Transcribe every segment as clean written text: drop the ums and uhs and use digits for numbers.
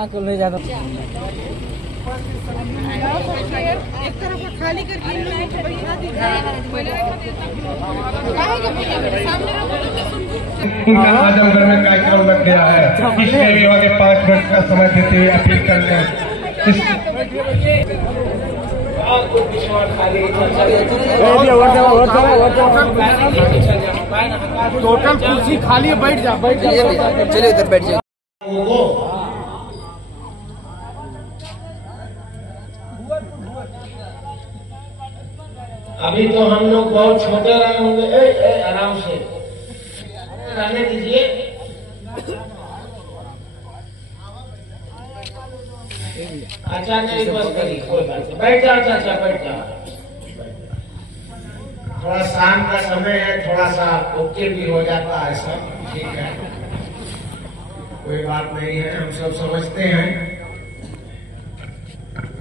कहाँ को ले जाना। एक तरफ खाली करके आजमगढ़ में कार्यक्रम रख दिया है, इसलिए भी आगे 5 मिनट का समय देते हुए अपील करते हैं। टोटल कुर्सी खाली है, बैठ जा चलिए इधर बैठ जाए। अभी तो हम लोग बहुत छोटे रहे होंगे। आराम से रहने दीजिए। अच्छा नहीं, बस करिए, कोई बात नहीं, बैठ जाओ चाचा, बैठ जाओ। थोड़ा शाम का समय है, थोड़ा सा ओके भी हो जाता है सब, ठीक है, कोई बात नहीं है, हम सब समझते हैं।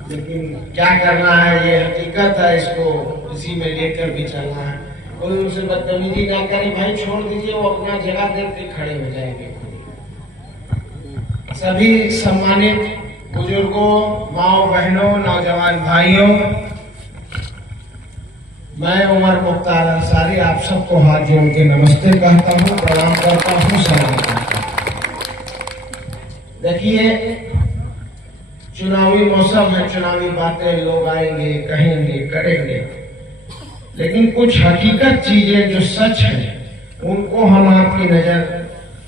लेकिन क्या करना है, ये हकीकत है, इसको इसी में लेकर भी चलना है। कोई उनसे बदतमीजी ना करे, भाई छोड़ दीजिए, वो अपना जगह देख के खड़े हो जाएंगे। सभी सम्मानित बुजुर्गों, माओ बहनों, नौजवान भाइयों, मैं उमर मुख्तार अंसारी आप सबको हाथ जोड़ के नमस्ते कहता हूँ, प्रणाम करता हूँ, सलाम करता हूँ। देखिए, चुनावी मौसम है, चुनावी बातें लोग आएंगे, कहेंगे, करेंगे, लेकिन कुछ हकीकत चीजें जो सच है उनको हम आपकी नजर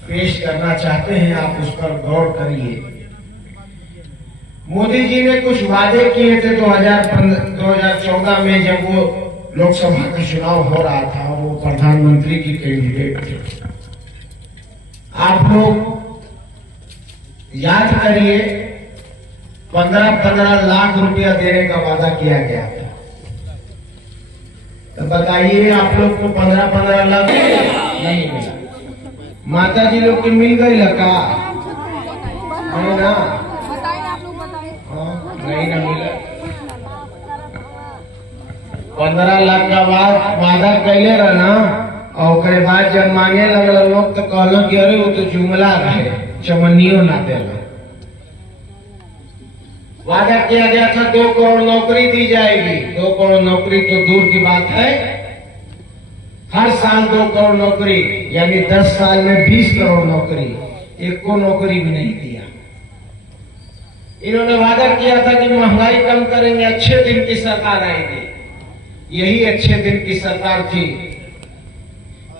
पेश करना चाहते हैं। आप उस पर गौर करिए। मोदी जी ने कुछ वादे किए थे 2014 में, जब वो लोकसभा का चुनाव हो रहा था, वो प्रधानमंत्री की कैंडिडेट थे। आप लोग याद करिए, 15-15 लाख रुपया देने का वादा किया गया था। तो बताइए, आप लोग को 15-15 लाख नहीं मिला। माता जी लोग की मिल गई लगा? नहीं ना, नहीं ना मिला। 15 लाख का वादा कैले रहा ना, और उसके बाद जब मांगे लगल लोग तो कहल कि अरे वो तो जुमला रहे, चमनियो ना देला। वादा किया गया था 2 करोड़ नौकरी दी जाएगी। 2 करोड़ नौकरी तो दूर की बात है, हर साल 2 करोड़ नौकरी, यानी 10 साल में 20 करोड़ नौकरी, एक को नौकरी भी नहीं दिया। इन्होंने वादा किया था कि महंगाई कम करेंगे, अच्छे दिन की सरकार आएगी। यही अच्छे दिन की सरकार थी।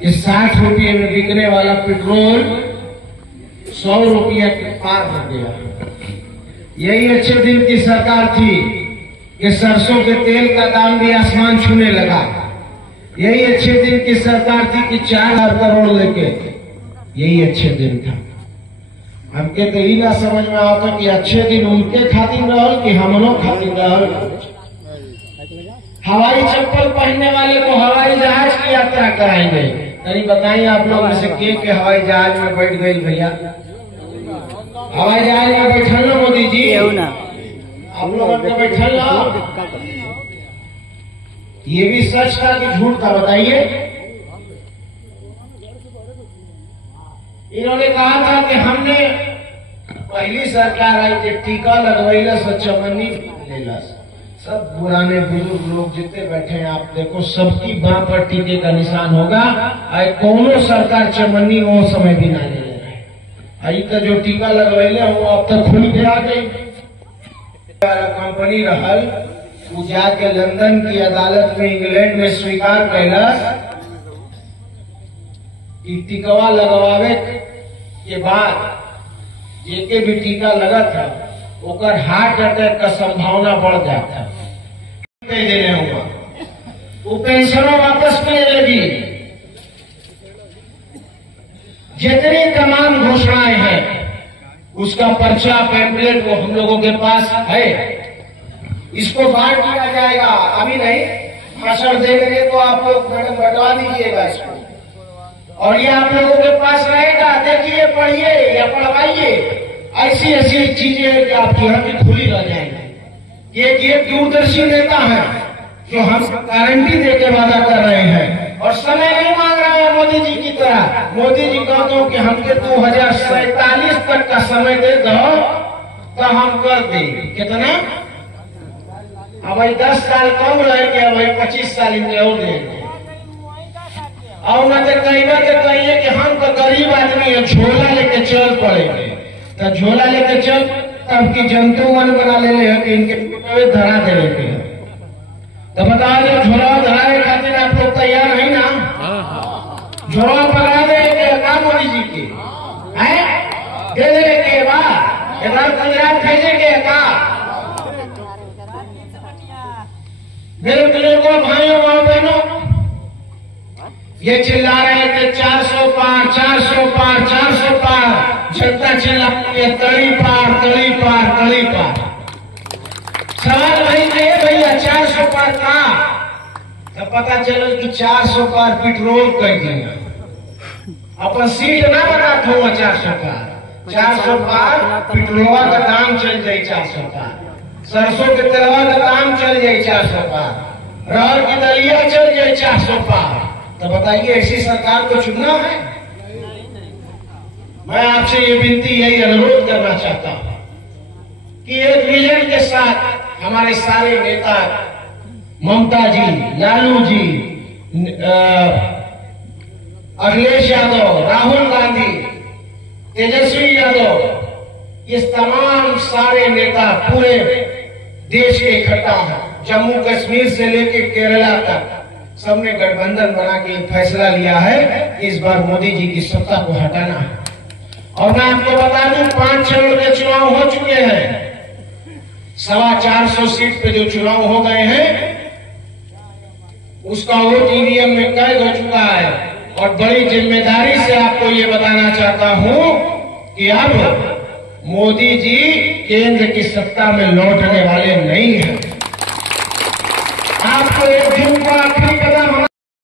इस 60 रुपये में बिकने वाला पेट्रोल 100 रुपये के पार हो गया। यही अच्छे दिन की सरकार थी कि सरसों के तेल का दाम भी आसमान छूने लगा। यही अच्छे दिन की सरकार थी कि 4,000 करोड़ लेके, यही अच्छे दिन था। हमके तो ही ना समझ में आता कि अच्छे दिन उनके खातिर रहल कि हमनों खातिर रहल। हवाई चप्पल पहनने वाले को हवाई जहाज की यात्रा कराएंगे। तनी बताइए, आप लोग में से के हवाई जहाज में बैठ गई भैया? हवाई जहाज में बैठल ना मोदी जी? आप लोग बैठल ना? ये भी सच था कि झूठ था, बताइए। इन्होंने कहा था कि हमने पहली सरकार आई कि टीका लगवैलस और चमनी लेलस। सब पुराने बुजुर्ग लोग जितने बैठे हैं, आप देखो, सबकी बाह पर टीके का निशान होगा। कौनो सरकार चमनी वो समय भी ना ले रहे। आई तो जो टीका लगवैले हो अब तक खुल के आ गई। कंपनी रहल, वो जाके लंदन की अदालत में, इंग्लैंड में स्वीकार कैलस कि टीकवा लगवावे के बाद जेके भी टीका लगा था ओकर हार्ट अटैक का संभावना बढ़ जाता। देने होगा, वो पेंशनों वापस मिलने लगी। जितनी तमाम घोषणाएं हैं उसका पर्चा, पैम्पलेट वो हम लोगों के पास है। इसको बांट दिया जाएगा, अभी नहीं, भाषण देंगे तो आप लोग मैडम बटवा दीजिएगा इसको, और ये आप लोगों के पास रहेगा। देखिए, पढ़िए या पढ़वाइए। ऐसी ऐसी चीजें कि आपकी यहाँ की खुली रह जाएंगी। ये दूरदर्शी नेता है जो हम गारंटी देके वादा कर रहे हैं, और समय नहीं मांग रहे हैं मोदी जी की तरह। मोदी जी कहते हो कि हमके 2047 तक का समय दे दो, तो हम कर देंगे। कितना? अब भाई 10 साल कम रह गया, भाई 25 साल इनके और देंगे। और न तो कहिए कि हम तो गरीब आदमी है, झोला लेके चल पड़ेंगे। तो झोला लेके चल, तब की जंतु मन बना ले कि इनके धरा देने के। तो बताओ, जब झोला धराने खातिर आप लोग तैयार है ना? झोला पकड़ा देंगे का मोदी जी की दे देने के बाद एक बार गुजरात भेजेंगे का? मेरे बुजुर्गों, भाइयों और बहनों, ये चिल्ला रहे थे 400 पार, 400 पार, 400 पार। जनता चिल्ला रही है तड़ी पार, तड़ी पार, तड़ी पार। सवाल वही है भैया, 400 पार कहा? तो पता चलो कि 400 पार पेट्रोल कर दिया। अपन सीट ना बना थो 400 पार। 400 पार पेट्रोलवा का दाम चल जाये 400 पार। सरसों के तेलवा का दाम चल जाये 400 पार। रहर की दलिया चल जाये 400 पार। तो बताइए, ऐसी सरकार को चुनना है? मैं आपसे ये विनती, यही अनुरोध करना चाहता हूं कि एक विजन के साथ हमारे सारे नेता, ममता जी, लालू जी, अखिलेश यादव, राहुल गांधी, तेजस्वी यादव, ये तमाम सारे नेता पूरे देश के इकट्ठा हैं। जम्मू कश्मीर से लेकर केरला तक सबने गठबंधन बना के फैसला लिया है कि इस बार मोदी जी की सत्ता को हटाना है। और मैं आपको बता दूं, 5 चरण के चुनाव हो चुके हैं। 425 सीट पे जो चुनाव हो गए हैं, उसका वोट ईवीएम में कैद हो चुका है। और बड़ी जिम्मेदारी से आपको ये बताना चाहता हूं कि अब मोदी जी केंद्र की सत्ता में लौटने वाले नहीं हैं। आपको एक दिन का